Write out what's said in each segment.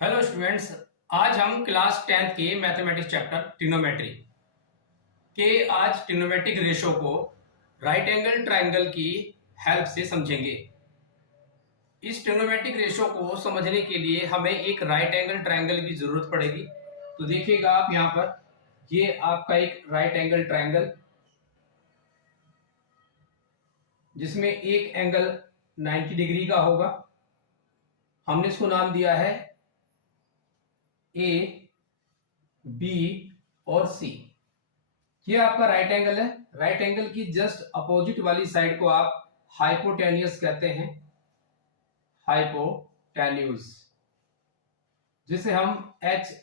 Hello students. आज हम class 10th के मैथमेटिक्स चैप्टर ट्रिग्नोमेट्री के आज ट्रिग्नोमेट्रिक रेशो को राइट एंगल ट्रायंगल की हेल्प से समझेंगे। इस ट्रिग्नोमेट्रिक रेशो को समझने के लिए हमें एक राइट एंगल ट्रायंगल की जरूरत पड़ेगी। तो देखिएगा आप यहाँ पर, ये आपका एक राइट एंगल ट्रायंगल जिसमें एक एंगल 90 डिग्री का होगा। हमने इसको नाम दिया है ए, बी और सी। ये आपका राइट एंगल है। राइट एंगल की जस्ट अपोजिट वाली साइड को आप हाइपोटेन्यूस कहते हैं, हाइपोटेन्यूस, जिसे हम एच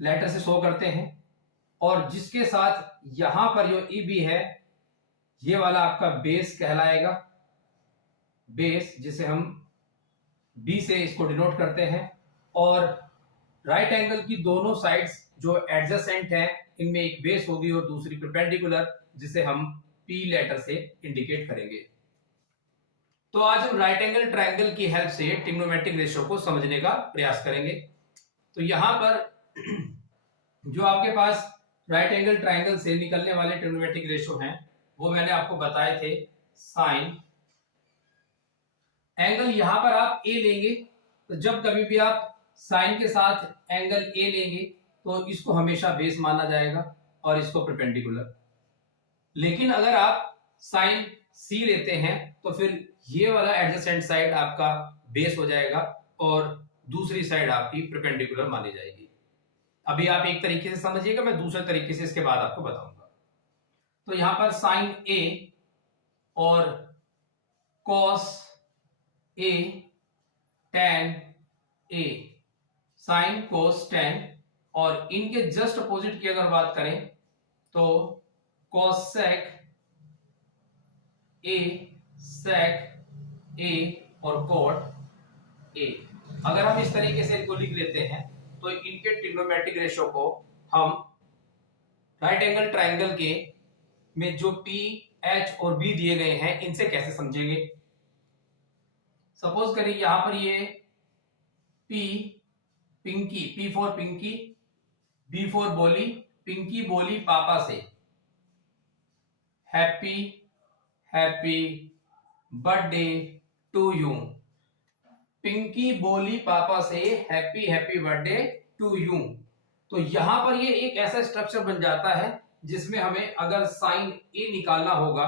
लेटर से शो करते हैं। और जिसके साथ यहां पर जो ई बी है, ये वाला आपका बेस कहलाएगा, बेस, जिसे हम बी से इसको डिनोट करते हैं। और राइट एंगल की दोनों साइड्स जो एडजेसेंट हैं, इनमें एक बेस होगी और दूसरी परपेंडिकुलर, जिसे हम पी लेटर से इंडिकेट करेंगे। तो आज हम राइट एंगल ट्रायंगल की हेल्प से ट्रिग्नोमेट्रिक रेशो को समझने का प्रयास करेंगे। तो यहां पर जो आपके पास राइट एंगल ट्रायंगल से निकलने वाले ट्रिग्नोमेट्रिक रेशो हैं, वो मैंने आपको बताए थे। साइन एंगल यहां पर आप ए लेंगे, तो जब कभी भी आप साइन के साथ एंगल ए लेंगे तो इसको हमेशा बेस माना जाएगा और इसको परपेंडिकुलर। लेकिन अगर आप साइन सी लेते हैं तो फिर ये वाला एडजेसेंट साइड आपका बेस हो जाएगा और दूसरी साइड आपकी परपेंडिकुलर मानी जाएगी। अभी आप एक तरीके से समझिएगा, मैं दूसरे तरीके से इसके बाद आपको बताऊंगा। तो यहां पर साइन ए और cos A, ten A, sine cos ten, और इनके जस्ट अपोजिट की अगर बात करें तो कोसेक ए, सेक ए और कोट ए। अगर हम इस तरीके से इनको लिख लेते हैं तो इनके ट्रिग्नोमेट्रिक रेशो को हम राइट एंगल ट्रायंगल के में जो पी, एच और बी दिए गए हैं, इनसे कैसे समझेंगे। सपोज करिए यहां पर ये P, Pinky, P for Pinky, B for बोली, पिंकी बोली पापा से happy happy birthday to you. Pinky बोली पापा से happy happy birthday to you. तो यहां पर ये एक ऐसा स्ट्रक्चर बन जाता है जिसमें हमें अगर साइन ए निकालना होगा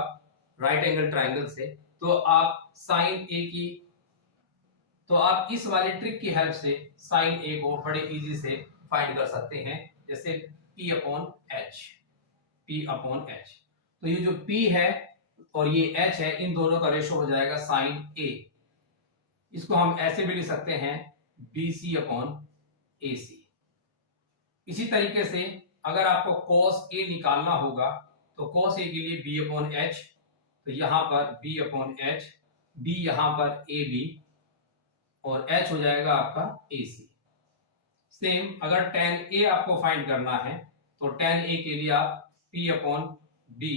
राइट एंगल ट्रायंगल से, तो आप साइन ए की, तो आप इस वाले ट्रिक की हेल्प से साइन ए को बड़े इजी से फाइंड कर सकते हैं, जैसे P upon H, P upon H. तो ये जो P है और ये H है, इन दोनों का रेशो हो जाएगा साइन A। इसको हम ऐसे भी लिख सकते हैं BC अपॉन AC। इसी तरीके से अगर आपको cos A निकालना होगा तो cos A के लिए B अपॉन H, तो यहां पर B अपॉन H, B यहां पर AB और H हो जाएगा आपका AC। सेम अगर tan A आपको फाइंड करना है तो tan A के लिए आप P अपॉन B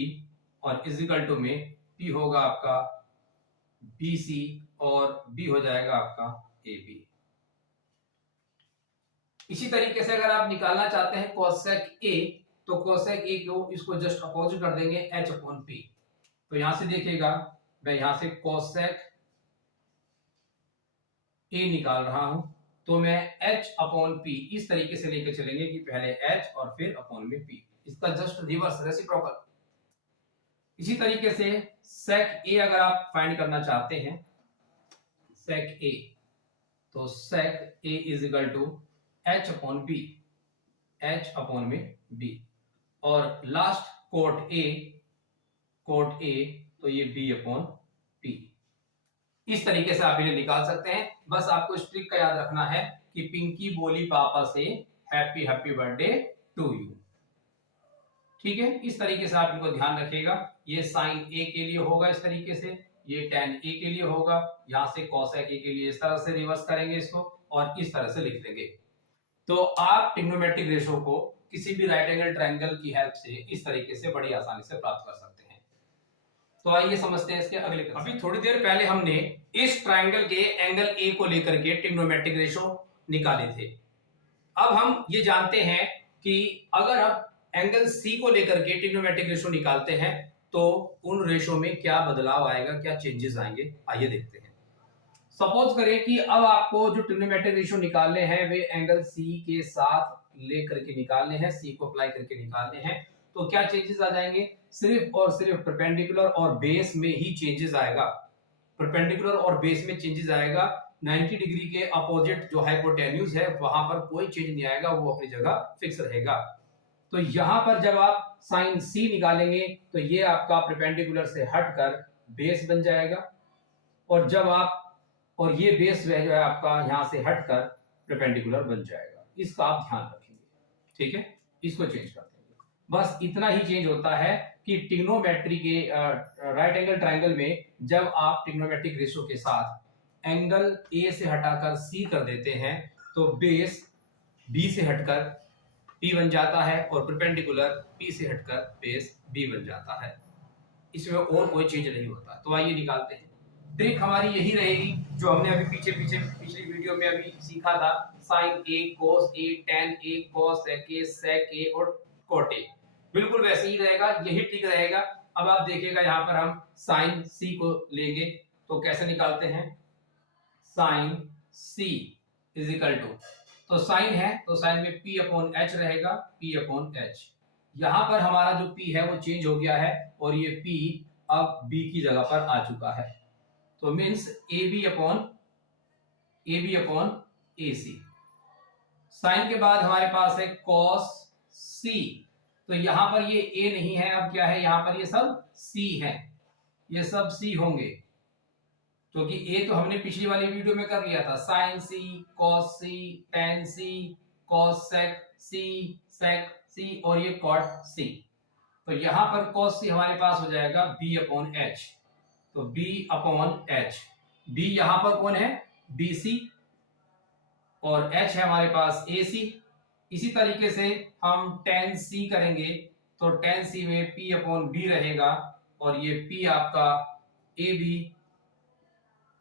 और इजिकल टू में P होगा आपका BC और B हो जाएगा आपका AB। इसी तरीके से अगर आप निकालना चाहते हैं कोसेक A, तो कोसेक A को इसको जस्ट अपोजिट कर देंगे H अपॉन P। तो यहां से देखिएगा, मैं यहां से कोसेक A निकाल रहा हूं, तो मैं H अपॉन P इस तरीके से लेके चलेंगे कि पहले H और फिर अपॉन में P, इसका जस्ट रिवर्स, रेसिप्रोकल। इसी तरीके से सेक A अगर आप फाइंड करना चाहते हैं, सेक A, तो sec A is equal to H upon B, H upon में B, और last cot A, cot A, तो ये B अपॉन P। इस तरीके से आप इन्हें निकाल सकते हैं। बस आपको इस ट्रिक का याद रखना है कि पिंकी बोली पापा से happy happy birthday to you. ठीक है, इस तरीके से आप इनको ध्यान रखिएगा। ये साइन ए के लिए होगा इस तरीके से, ये tan ए के लिए होगा, यहां से cosec ए के लिए इस तरह से रिवर्स करेंगे इसको और इस तरह से लिख देंगे। तो आप ट्रिग्नोमेट्रिक रेशो को किसी भी राइट एंगल ट्रायंगल की हेल्प से इस तरीके से बड़ी आसानी से प्राप्त कर सकते हैं। तो आइए समझते हैं इसके अगले। अभी थोड़ी देर पहले हमने इस ट्रायंगल के एंगल ए को लेकर के ट्रिग्नोमेट्रिक रेशो निकाले थे। अब हम ये जानते हैं कि अगर आप एंगल सी को लेकर के ट्रिग्नोमेट्रिक रेशो निकालते हैं तो उन रेशो में क्या बदलाव आएगा, क्या चेंजेस आएंगे, आइए देखते हैं। सपोज करें कि अब आपको जो ट्रिग्नोमेट्रिक रेशो निकालने हैं वे एंगल सी के साथ लेकर के निकालने हैं, सी को अप्लाई करके निकालने हैं, तो क्या चेंजेस आ जाएंगे? सिर्फ और सिर्फ परपेंडिकुलर और बेस में ही चेंजेस आएगा। परपेंडिकुलर और बेस में चेंजेस आएगा। 90 डिग्री के अपोजिट जो हाइपोटेन्यूज है वहां पर कोई चेंज नहीं आएगा, वो अपनी जगह फिक्स रहेगा। तो यहां पर जब आप साइन सी निकालेंगे तो ये आपका परपेंडिकुलर से हटकर बेस बन जाएगा, और जब आप और ये बेस जो है आपका यहां से हटकर परपेंडिकुलर बन जाएगा। इसका आप ध्यान रखेंगे, ठीक है। इसको चेंज कर देंगे, बस इतना ही चेंज होता है कि ट्रिग्नोमेट्री के राइट एंगल ट्रायंगल में जब आप ट्रिग्नोमेट्रिक रेशो के साथ एंगल ए से हटाकर सी कर देते हैं तो बेस बी से हटकर पी बन जाता है और परपेंडिकुलर पी से हटकर बेस बी बन जाता है। इसमें और कोई चेंज नहीं होता। तो आइए निकालते हैं। ट्रिक हमारी यही रहेगी जो हमने अभी पिछली वीडियो में अभी सीखा था, sign A cos A tan A cos A सेक ए और कोट ए, बिल्कुल वैसे ही रहेगा, यही ट्रिक रहेगा। अब आप देखिएगा यहाँ पर हम साइन सी को लेंगे तो कैसे निकालते हैं। Sine C is equal to, तो साइन है तो साइन में P अपॉन एच रहेगा, P अपॉन एच। यहां पर हमारा जो P है वो चेंज हो गया है और ये P अब B की जगह पर आ चुका है, तो means AB upon AC। Sine के बाद हमारे पास है cos C, तो यहां पर ये A नहीं है, अब क्या है यहाँ पर ये सब C है, ये सब C होंगे, क्योंकि A तो हमने पिछली वाली वीडियो में कर लिया था। Sine C, cos C, tan C, cos sec C, sec C और ये cot C। तो यहां पर cos C हमारे पास हो जाएगा B अपॉन H, तो B अपॉन H। B यहां पर कौन है? BC, और H है हमारे पास AC। इसी तरीके से हम tan C करेंगे तो tan C में P अपॉन B रहेगा और ये P आपका AB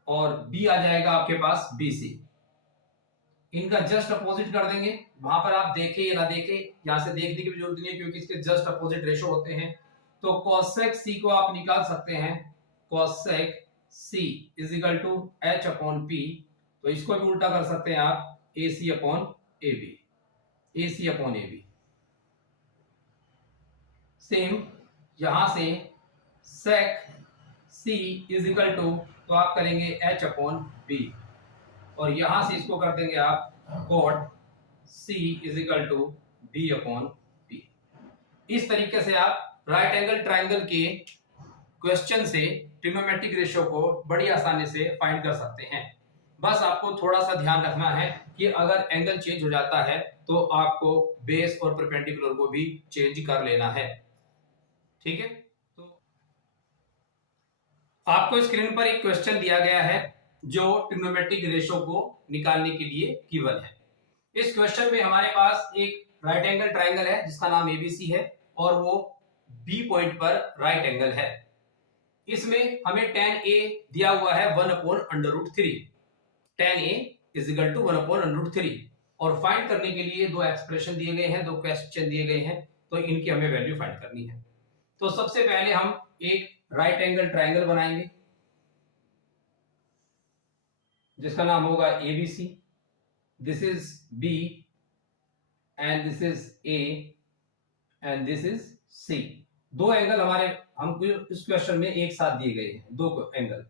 और B आ जाएगा आपके पास BC। इनका जस्ट अपोजिट कर देंगे, वहां पर आप देखें या ना देखें, यहां से देखने की भी जरूरत नहीं है क्योंकि इसके जस्ट अपोजिट रेशो होते हैं। तो cosec C को आप निकाल सकते हैं, cosec C is equal to H upon P, तो इसको भी उल्टा कर सकते हैं आप, AC upon AB, AC upon AB। Same यहां से sec C is equal to, तो आप करेंगे H अपॉन B, और यहां से इसको कर देंगे आप cot C is equal to B upon P। इस तरीके से आप राइट एंगल ट्रायंगल के क्वेश्चन से ट्रिग्नोमेट्रिक रेशियो को बड़ी आसानी से फाइंड कर सकते हैं। बस आपको थोड़ा सा ध्यान रखना है कि अगर एंगल चेंज हो जाता है तो आपको बेस और परपेंडिकुलर को भी चेंज कर लेना है, ठीक है। तो आपको स्क्रीन पर एक क्वेश्चन दिया गया है जो ट्रिग्नोमेट्रिक रेशियो को निकालने के लिए गिवन है। इस क्वेश्चन में हमारे पास एक राइट एंगल ट्रायंगल है जिसका नाम ABC है और वो B पॉइंट पर राइट एंगल है। इसमें हमें tan A दिया हुआ है 1/√3, tan A is equal to 1/√3, और फाइंड करने के लिए दो एक्सप्रेशन दिए गए हैं, दो क्वेश्चन दिए गए हैं, तो इनकी हमें वैल्यू फाइंड करनी है। तो सबसे पहले हम एक राइट एंगल ट्रायंगल बनाएंगे जिसका नाम होगा ABC। This is B and this is A and this is C। दो एंगल हमारे हमको इस क्वेश्चन में एक साथ दिए गए हैं, दो एंगल,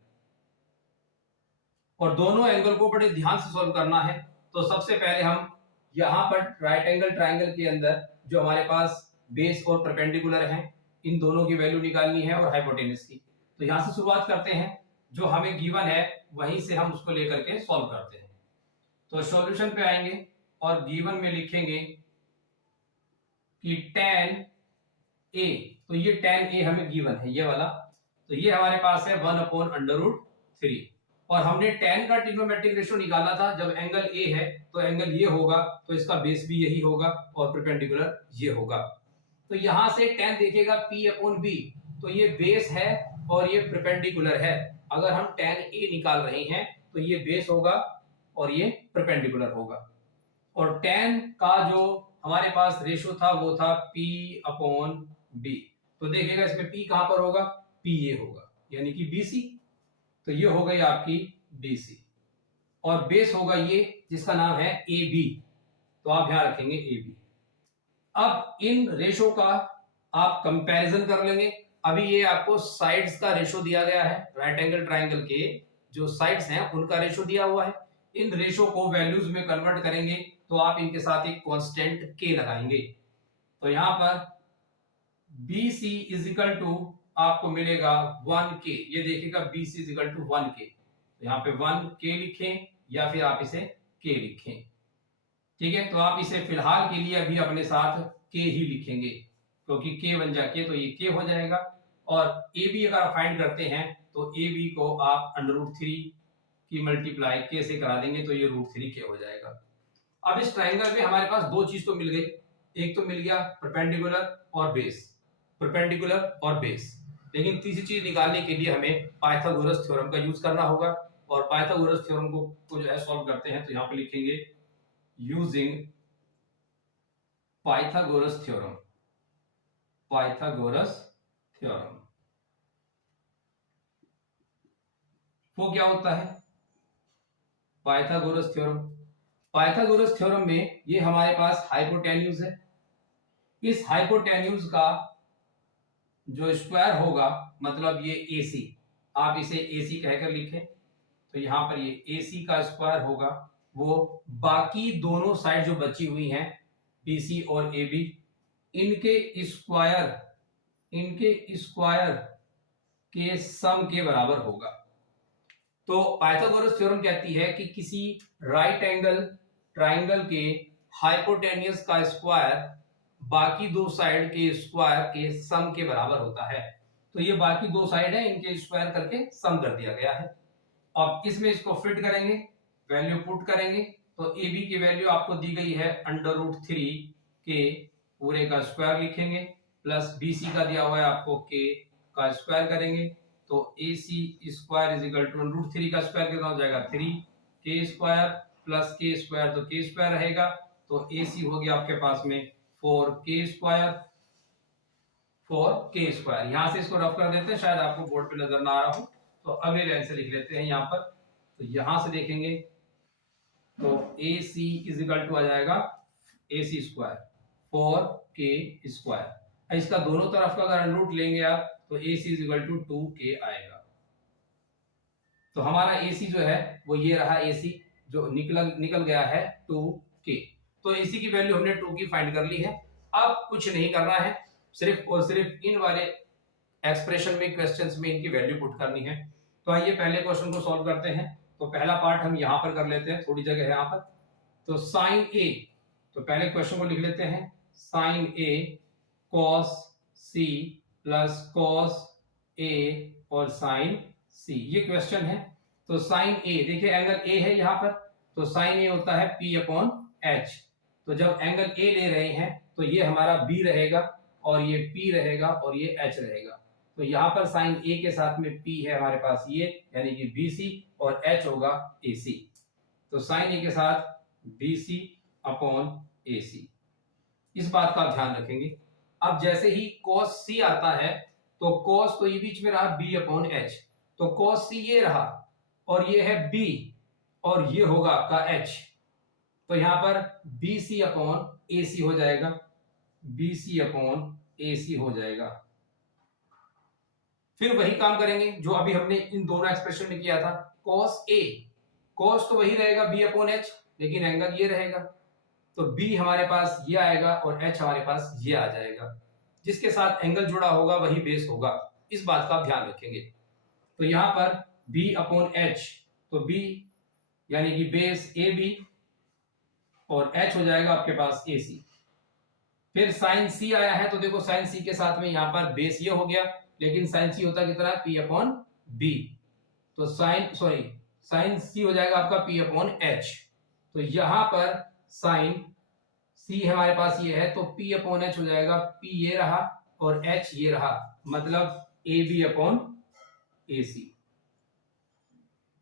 और दोनों एंगल को बड़े ध्यान से सॉल्व करना है। तो सबसे पहले हम यहां पर राइट एंगल ट्रायंगल के अंदर जो हमारे पास बेस और परपेंडिकुलर हैं, इन दोनों की वैल्यू निकालनी है और हाइपोटेनस की। तो यहां से शुरुआत करते हैं, जो हमें गिवन है वहीं से हम उसको लेकर के सॉल्व करते हैं। तो सॉल्यूशन पे आएंगे और गिवन में लिखेंगे कि tan A, तो ये tan A हमें गिवन है, ये वाला, तो ये हमारे पास है 1/√3, और हमने tan का ट्रिग्नोमेट्रिक रेशियो निकाला था। जब एंगल A है तो एंगल ये होगा, तो इसका बेस भी यही होगा और परपेंडिकुलर ये होगा। तो यहां से tan देखिएगा P अपॉन B, तो ये बेस है और ये परपेंडिकुलर है। अगर हम tan A निकाल रहे हैं तो ये बेस होगा और ये परपेंडिकुलर होगा। और tan का जो हमारे पास रेशो था वो था P/B। तो देखिएगा इसमें P कहां पर होगा, P ये होगा, यानी कि BC। तो ये हो गई आपकी BC, और बेस होगा ये जिसका नाम है AB। तो आप ध्यान रखेंगे AB। अब इन रेशो का आप कंपैरिजन कर लेंगे। अभी ये आपको साइड्स का रेशो दिया गया है, राइट एंगल ट्राइंगल के जो साइड्स हैं उनका रेशो दिया हुआ है। इन रेशो को वैल्यूज में कन्वर्ट करेंगे तो आप इनके साथ एक कांस्टेंट k लगाएंगे। तो यहां पर BC इज इक्वल टू आपको मिलेगा 1k। ये देखिएगा BC is equal to 1k। तो यहाँ पे 1k लिखें या फिर आप इसे k लिखें, ठीक है। तो आप इसे फिलहाल के लिए अभी अपने साथ k ही लिखेंगे, क्योंकि k बन जाके तो ये k हो जाएगा। और AB अगर आप फाइंड करते हैं तो AB को आप √3 की मल्टीप्लाई k से करा देंगे तो ये √3k हो जाएगा। अब इस ट्राइंगल में हमारे पास दो चीज तो मिल गई, एक तो मिल गया परपेंडिकुलर और बेस, परपेंडिकुलर और बेस। लेकिन तीसरी चीज निकालने के लिए हमें पाइथागोरस थ्योरम का यूज करना होगा। और पाइथागोरस थ्योरम को जो है सॉल्व करते हैं, तो यहां पे लिखेंगे using Pythagoras theorem. Pythagoras theorem वो क्या होता है, पाइथागोरस थ्योरम। पाइथागोरस थ्योरम में ये हमारे पास हाइपोटेन्यूज है। इस हाइपोटेन्यूज का जो स्क्वायर होगा, मतलब ये AC, आप इसे AC कहकर लिखें। तो यहां पर ये AC का स्क्वायर होगा, वो बाकी दोनों साइड जो बची हुई हैं BC और AB, इनके स्क्वायर के सम के बराबर होगा। तो पाइथागोरस थ्योरम कहती है कि किसी राइट एंगल ट्राइंगल के हाइपोटेन्यूज का स्क्वायर बाकी दो साइड के स्क्वायर के सम के बराबर होता है। तो ये बाकी दो साइड है, इनके स्क्वायर करके सम कर दिया गया है। अब इसमें इसको फिट करेंगे, वैल्यू पुट करेंगे। तो AB की वैल्यू आपको दी गई है √3 के पूरे का स्क्वायर लिखेंगे, प्लस BC का दिया हुआ है आपको k का स्क्वायर करेंगे। तो AC square is equal to √3 का स्क्वायर कितना हो जाएगा 3k square plus k square, तो k स्क्वायर रहेगा। तो AC हो गया आपके पास में 4k स्क्वायर, 4k स्क्वायर। यहां से इसको रफ कर देते हैं, शायद आपको बोर्ड पे नजर ना आ रहा हो, तो अगले लाइन से लिख लेते हैं यहां पर। तो यहां से देखेंगे तो AC इज इक्वल टू आ जाएगा AC स्क्वायर 4k स्क्वायर। इसका दोनों तरफ का अगर रूट लेंगे आप तो AC is equal to 2k आएगा। तो हमारा AC जो है वो ये रहा, AC जो निकल गया है 2k। तो AC की वैल्यू हमने 2 की फाइंड कर ली है। अब कुछ नहीं करना है, सिर्फ और सिर्फ इन वाले एक्सप्रेशन में, क्वेश्चंस में इनकी वैल्यू पुट करनी है। तो आइए पहले क्वेश्चन को सॉल्व करते हैं। तो पहला पार्ट हम यहां पर कर लेते हैं, थोड़ी जगह है यहां पर। तो साइन A, तो पहले क्वेश्चन को लिख लेते हैं, sine A cos C plus cos A और साइन C, ये क्वेश्चन है। तो साइन A, देखिए एंगल A है यहां पर, तो साइन A होता है P/H। तो जब एंगल A ले रहे हैं तो ये हमारा B रहेगा और ये P रहेगा और ये H रहेगा। तो यहाँ पर साइन A के साथ में P है हमारे पास ये, यानी कि BC, और H होगा AC। तो साइन A के साथ BC/AC, इस बात का आप ध्यान रखेंगे। अब जैसे ही cos C आता है तो cos तो ये बीच में रहा B/H, तो cos C ये रहा और ये है B और ये होगा आपका H। तो यहां पर BC/AC हो जाएगा, BC/AC हो जाएगा। फिर वही काम करेंगे जो अभी हमने इन दोनों एक्सप्रेशन में किया था। cos A, cos तो वही रहेगा B/H, लेकिन एंगल ये रहेगा। तो B हमारे पास ये आएगा और H हमारे पास ये आ जाएगा। जिसके साथ एंगल जुड़ा होगा वही बेस होगा, इस बात का आप ध्यान रखेंगे। तो यहां पर B/H, तो B यानी कि बेस AB और H हो जाएगा आपके पास AC। फिर साइन C आया है, तो देखो साइन C के साथ में यहां पर बेस ये हो गया, लेकिन साइन C होता कितना है P/B। तो साइन C हो जाएगा आपका P/H। तो यहां पर साइन C हमारे पास ये है, तो P/H हो जाएगा, P ये रहा और H ये रहा, मतलब AB/AC।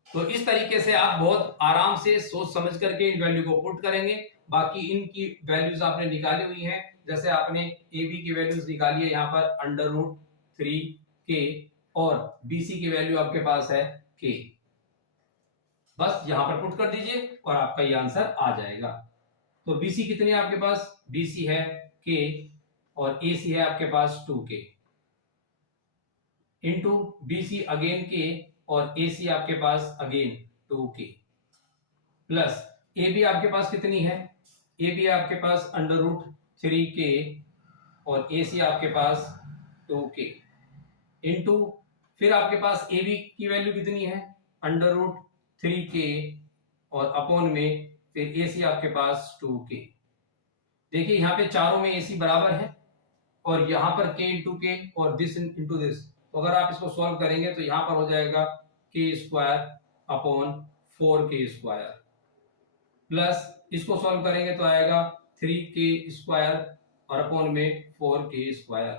तो इस तरीके से आप बहुत आराम से सोच समझ करके इन वैल्यू को पुट करेंगे बाकी इनकी वैल्यूज आपने निकाली हुई हैं। जैसे आपने ए बी की वैल्यूज निकाली है यहाँ पर √3k और BC की वैल्यू आपके पास है k। बस यहां पर पुट कर दीजिए और आपका ये आंसर आ जाएगा। तो BC कितनी है आपके पास? BC है k और AC है आपके पास 2k into BC again k और AC आपके पास अगेन 2k प्लस AB आपके पास कितनी है? AB आपके पास √3k और AC आपके पास 2k इंटू फिर आपके पास AB की वैल्यू कितनी है? √3k और अपॉन में फिर AC आपके पास 2k। देखिए यहाँ पे चारों में AC बराबर है और यहाँ पर k इंटू के और दिस इंटू दिस, तो अगर आप इसको सॉल्व करेंगे तो यहाँ पर हो जाएगा k² अपॉन 4k² प्लस इसको सॉल्व करेंगे तो आएगा 3k² और अपॉन में 4k²।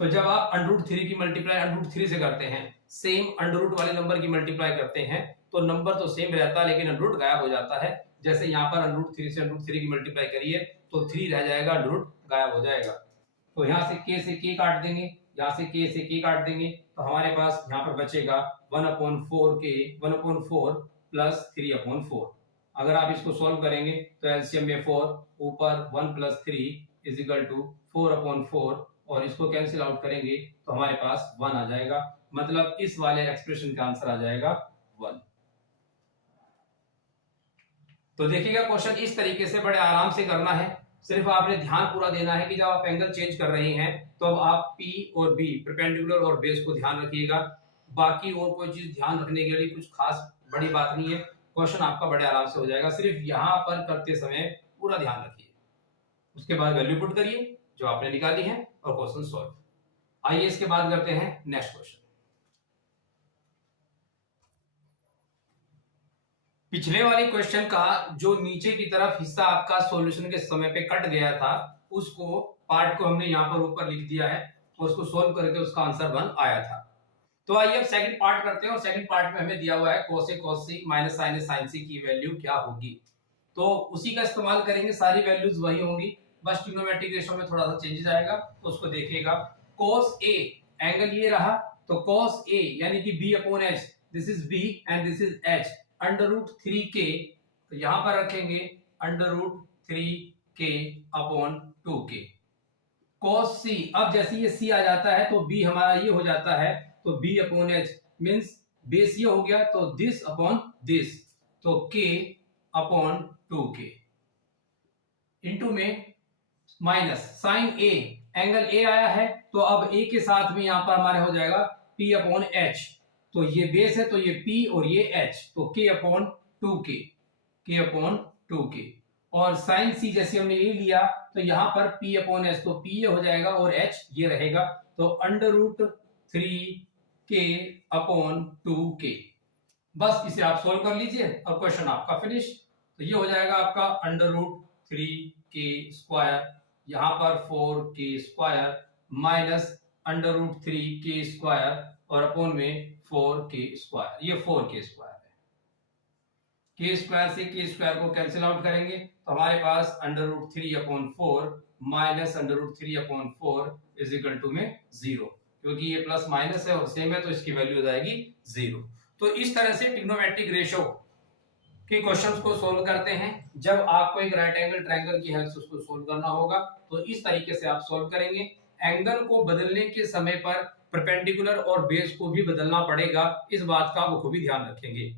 तो जब आप √3 की मल्टीप्लाई √3 से करते हैं, सेम अंडर वाले नंबर की मल्टीप्लाई करते हैं, तो नंबर तो सेम रहता है लेकिन अंडर गायब हो जाता है। जैसे यहाँ पर √3 से √3 की मल्टीप्लाई करिए तो 3 रह जाएगा, अंडर गायब हो जाएगा। तो यहाँ से k काट देंगे, यहाँ से k से k काट देंगे, तो हमारे पास यहाँ पर बचेगा 1/4 प्लस 3/4। अगर आप इसको सॉल्व करेंगे तो एलसीएम में 4 ऊपर 1 + 3 = 4/4 और इसको कैंसिल आउट करेंगे तो हमारे पास 1 आ जाएगा। मतलब इस वाले एक्सप्रेशन का आंसर आ जाएगा 1। तो देखिएगा क्वेश्चन इस तरीके से बड़े आराम से करना है। सिर्फ आपने ध्यान पूरा देना है कि जब आप एंगल चेंज कर रहे हैं तो अब आप P और B परपेंडिकुलर और बेस को ध्यान रखिएगा। बाकी और कोई चीज ध्यान रखने के लिए कुछ खास बड़ी बात नहीं है, क्वेश्चन आपका बड़े आराम से हो जाएगा। सिर्फ यहाँ पर करते समय पूरा ध्यान रखिए, उसके बाद वैल्यू पुट करिए जो आपने निकाली है और क्वेश्चन सॉल्व। आइए इसके बाद करते हैं नेक्स्ट क्वेश्चन। पिछले वाले क्वेश्चन का जो नीचे की तरफ हिस्सा आपका सॉल्यूशन के समय पे कट गया था, उसको पार्ट को हमने यहाँ पर ऊपर लिख दिया है और उसको सॉल्व करके उसका आंसर 1 आया था। तो आइए अब सेकंड पार्ट करते हैं और सेकंड पार्ट में हमें दिया हुआ है cos A cos C minus sin A sin C की वैल्यू क्या होगी। तो उसी का इस्तेमाल करेंगे, सारी वैल्यूज वही होंगी, बस ट्रिग्नोमेट्रिक रेशियो में थोड़ा सा चेंजेस आएगा। तो उसको देखिएगा, cos A एंगल ये रहा, तो cos A यानी कि B/H, this is B and this is H, √3k, तो यहां पर रखेंगे √3k upon 2k। cos C, अब जैसे ये C आ जाता है तो B हमारा ये हो जाता है, तो B/H मींस बेस ये हो गया, तो दिस अपॉन दिस, तो k अपॉन 2k इंटू में minus sin A, angle A आया है तो अब A के साथ में यहां पर हमारे हो जाएगा P/H, तो ये बेस है तो ये P और ये H, तो k अपॉन 2k और sin C जैसे हमने ये लिया तो यहां पर P/H, तो P ये हो जाएगा और H ये रहेगा, तो √3k अपॉन 2k। बस इसे आप सोल्व कर लीजिए और क्वेश्चन आपका फिनिश। तो ये हो जाएगा आपका √3k², यहां पर 4k² माइनस √3k² और अपॉन में 4k², ये 4k² है। k² से k² को कैंसिल आउट करेंगे तो हमारे पास √3/4 माइनस √3/4 = में 0, क्योंकि ये प्लस माइनस है और सेम है तो इसकी वैल्यू हो जाएगी 0। तो इस तरह से ट्रिग्नोमेट्रिक रेशियो के क्वेश्चंस को सोल्व करते हैं। जब आपको एक राइट एंगल ट्रायंगल की हेल्प से उसको सोल्व करना होगा तो इस तरीके से आप सोल्व करेंगे। एंगल को बदलने के समय पर परपेंडिकुलर और बेस को भी बदलना पड़ेगा, इस बात का वो खूबी ध्यान रखेंगे।